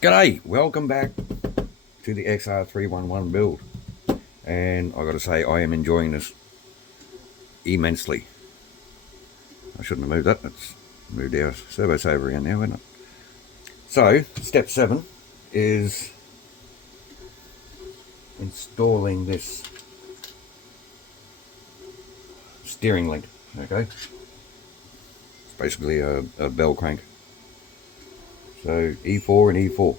G'day, welcome back to the XR311 build, and I got to say I am enjoying this immensely. I shouldn't have moved that. Let's move our servo saver around now, isn't it? So step 7 is installing this steering link. Okay, it's basically a bell crank. So E4 and E4.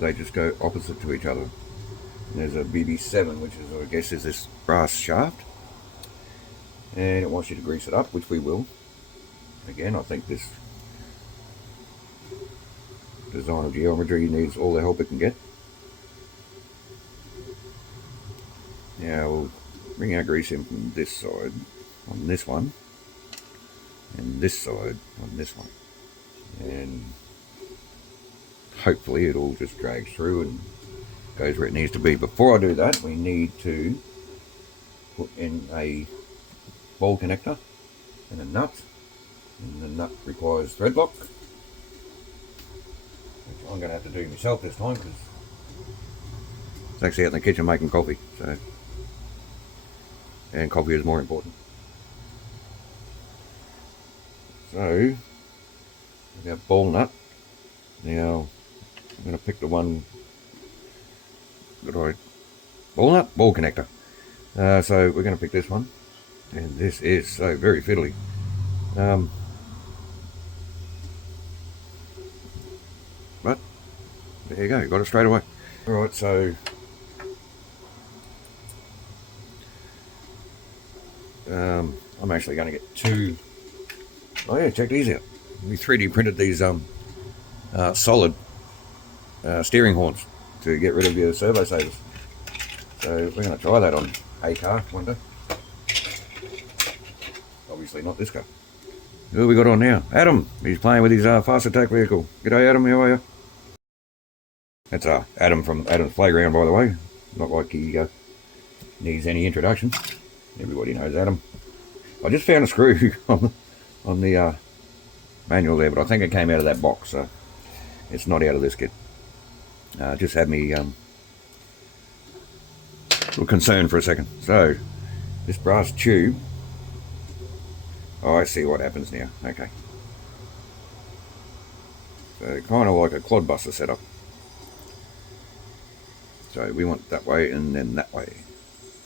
They just go opposite to each other. And there's a BB7, which is, I guess, is this brass shaft, and it wants you to grease it up, which we will. Again, I think this design of geometry needs all the help it can get. Now we'll bring our grease in from this side on this one, and this side on this one, and hopefully it all just drags through and goes where it needs to be. Before I do that, we need to put in a ball connector and a nut, and the nut requires thread lock, which I'm going to have to do myself this time because it's actually out in the kitchen making coffee, so, and coffee is more important. So we have ball nut. Now I'm going to pick the one that ball nut, ball connector. So we're going to pick this one, and this is so very fiddly. But there you go, got it straight away. Alright, so I'm actually going to get two. Oh yeah, check these out. We 3D printed these solid steering horns to get rid of your servo savers. So we're going to try that on a car one day. Obviously not this car. Who have we got on now? Adam. He's playing with his fast attack vehicle. G'day Adam, how are you? That's Adam from Adam's Playground, by the way. Not like he needs any introduction. Everybody knows Adam. I just found a screw on the manual there, but I think it came out of that box, so it's not out of this kit. Just had me a little concerned for a second. So this brass tube, oh, I see what happens now. Okay, so kind of like a clodbuster setup. So we want that way and then that way,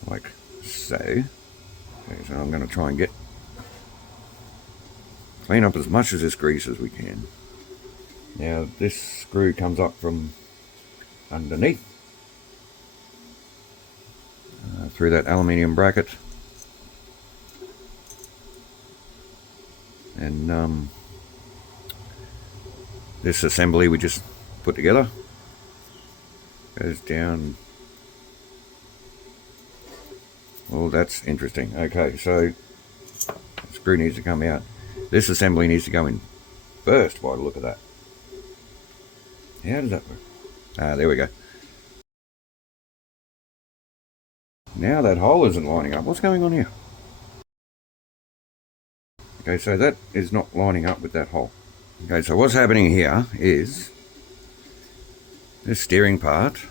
like so. Okay, so I'm going to try and clean up as much of this grease as we can. Now this screw comes up from underneath through that aluminium bracket, and this assembly we just put together goes down. Well, that's interesting. Okay, so the screw needs to come out. This assembly needs to go in first by the look of that. How does that work? There we go. Now that hole isn't lining up. What's going on here? Okay, so that is not lining up with that hole. Okay, so what's happening here is this steering part,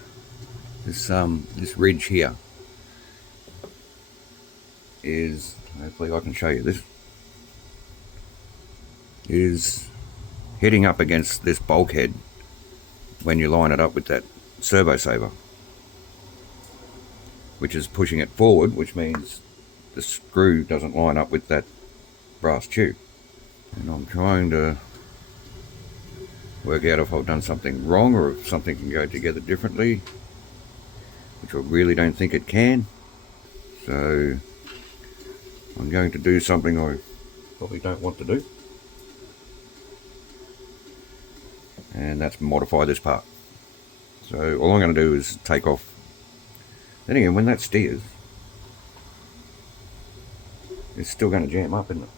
this ridge here is, hopefully I can show you, this is hitting up against this bulkhead when you line it up with that servo saver, which is pushing it forward, which means the screw doesn't line up with that brass tube. And I'm trying to work out if I've done something wrong or if something can go together differently, which I really don't think it can. So I'm going to do something I probably don't want to do, and that's modify this part. So all I'm going to do is take off. Then again, when that steers, it's still going to jam up, isn't it?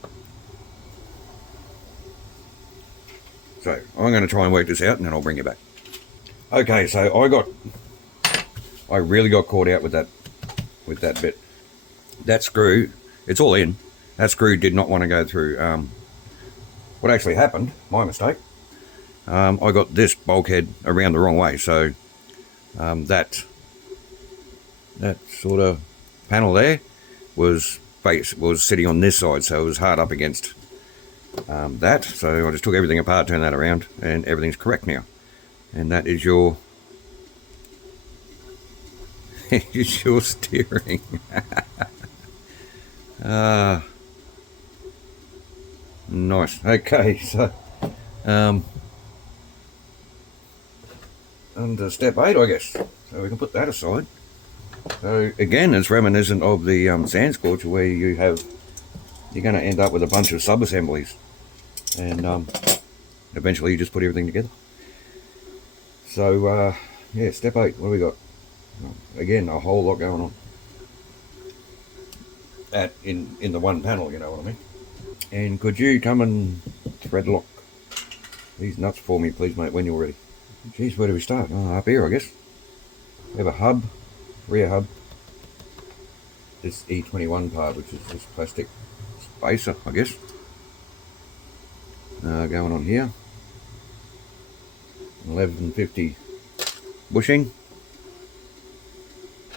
So I'm going to try and work this out, and then I'll bring you back. Okay, so I really got caught out with that bit. That screw, it's all in. That screw did not want to go through what actually happened, my mistake, I got this bulkhead around the wrong way, so that sort of panel there was sitting on this side, so it was hard up against that. So I just took everything apart, turned that around, and everything's correct now. And that is your is your steering. Nice. Okay, so under step 8, I guess. So we can put that aside. So again, it's reminiscent of the sand scorcher, where you're going to end up with a bunch of sub-assemblies, and eventually you just put everything together. So yeah, step 8, what do we got? Again, a whole lot going on in the one panel, you know what I mean. And could you come and thread lock these nuts for me, please, mate, when you're ready? Geez, where do we start? Oh, up here, I guess. We have a hub, rear hub, this E21 part, which is this plastic spacer, I guess, going on here. 1150 bushing.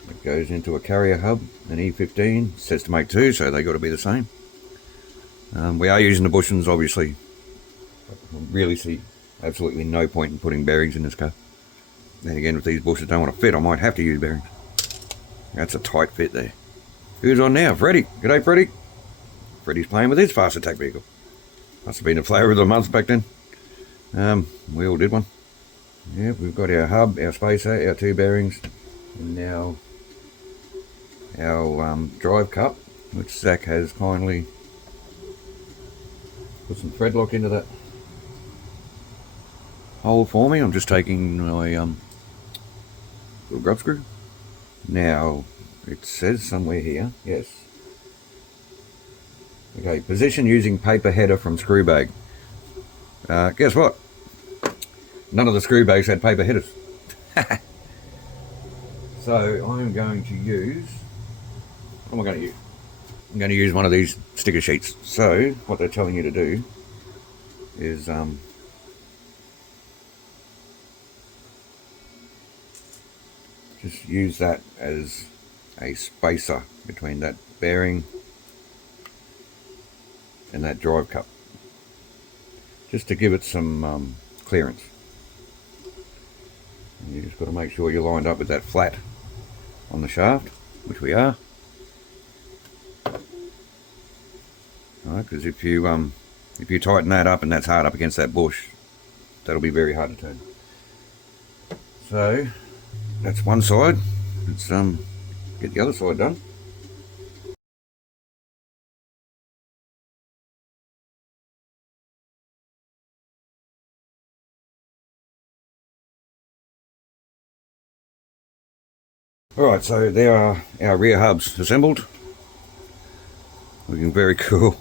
It goes into a carrier hub, an E15. It says to make 2, so they got to be the same. We are using the bushings, obviously. I really see absolutely no point in putting bearings in this car. Then again, if these bushings don't want to fit, I might have to use bearings. That's a tight fit there. Who's on now? Freddie. G'day, Freddie. Freddie's playing with his fast attack vehicle. Must have been the flavour of the month back then. We all did one. Yeah, we've got our hub, our spacer, our 2 bearings, and now our drive cup, which Zach has kindly put some thread lock into that hole for me. I'm just taking my little grub screw. Now, it says somewhere here, yes. Okay, position using paper header from screw bag. Guess what? None of the screw bags had paper headers. So I'm going to use, what am I going to use? I'm going to use one of these sticker sheets. So what they're telling you to do is just use that as a spacer between that bearing and that drive cup, just to give it some clearance. And you just got to make sure you're lined up with that flat on the shaft, which we are. Alright, because if you tighten that up and that's hard up against that bush, that'll be very hard to turn. So that's one side. Let's get the other side done. Alright, so there are our rear hubs assembled. Looking very cool.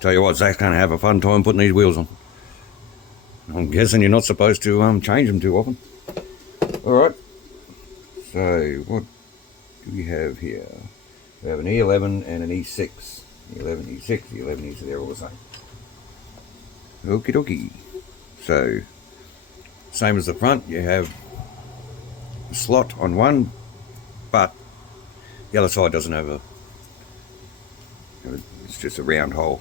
Tell you what, Zach's going to have a fun time putting these wheels on. I'm guessing you're not supposed to change them too often. Alright, so what do we have here? We have an E11 and an E6. E11, E6, E11, E6, they're all the same. Okie dokie. So, same as the front, you have a slot on one, but the other side doesn't have it's just a round hole.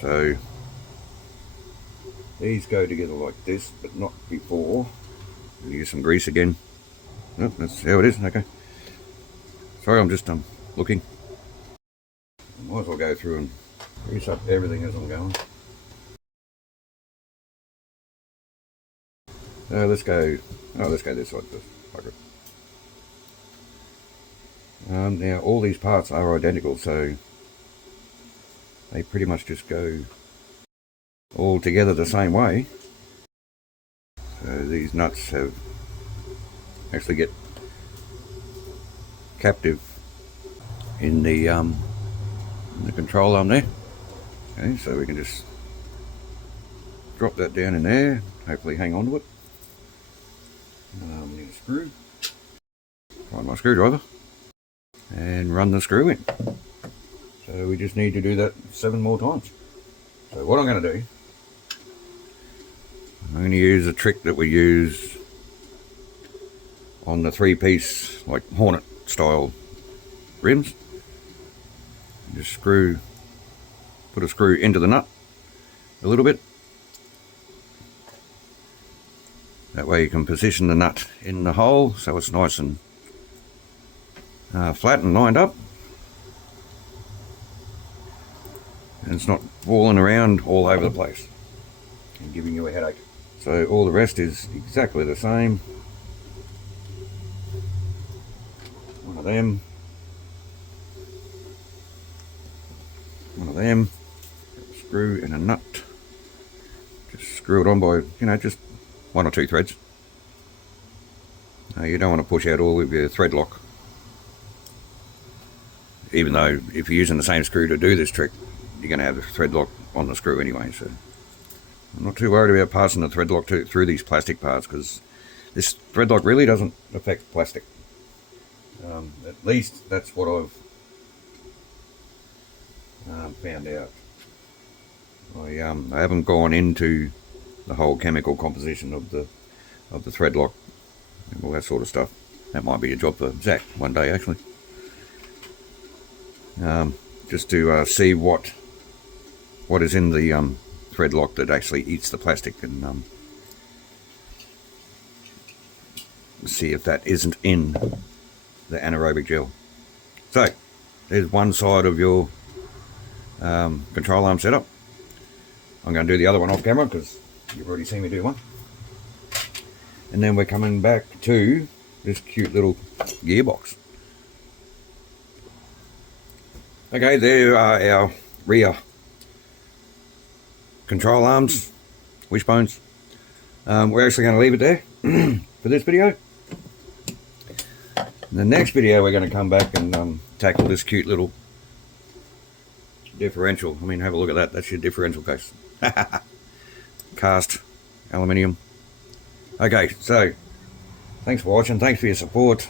So these go together like this, but not before. We'll use some grease again. Oh, that's how it is, okay. Sorry, I'm just looking. Might as well go through and grease up everything as I'm going. Let's go this side first. Okay. Now all these parts are identical, so they pretty much just go all together the same way. So these nuts have actually get captive in the control arm there. Okay, so we can just drop that down in there, hopefully hang on to it. We need a screw. Find my screwdriver and run the screw in. So So we just need to do that 7 more times. So what I'm going to do, I'm going to use a trick that we use on the 3-piece, like Hornet style rims. Just put a screw into the nut a little bit. That way you can position the nut in the hole so it's nice and flat and lined up. And it's not falling around all over the place and giving you a headache. So all the rest is exactly the same. One of them. One of them. A screw and a nut. Just screw it on by, just 1 or 2 threads. You don't want to push out all of your thread lock. Even though if you're using the same screw to do this trick, you're going to have the thread lock on the screw anyway. So I'm not too worried about passing the thread lock through these plastic parts, because this thread lock really doesn't affect plastic. At least that's what I've found out. I haven't gone into the whole chemical composition of the thread lock and all that sort of stuff. That might be a job for Zach one day, actually. Just to see what is in the thread lock that actually eats the plastic, and see if that isn't in the anaerobic gel. So there's one side of your control arm setup. I'm going to do the other one off camera because you've already seen me do one. And then we're coming back to this cute little gearbox. Okay, there are our rear control arms, wishbones. We're actually going to leave it there for this video. In the next video, we're going to come back and tackle this cute little differential. I mean, have a look at that. That's your differential case. Cast aluminium. Okay, so thanks for watching. Thanks for your support.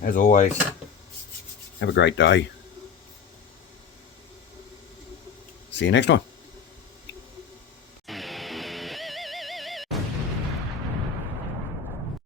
As always, have a great day. See you next time.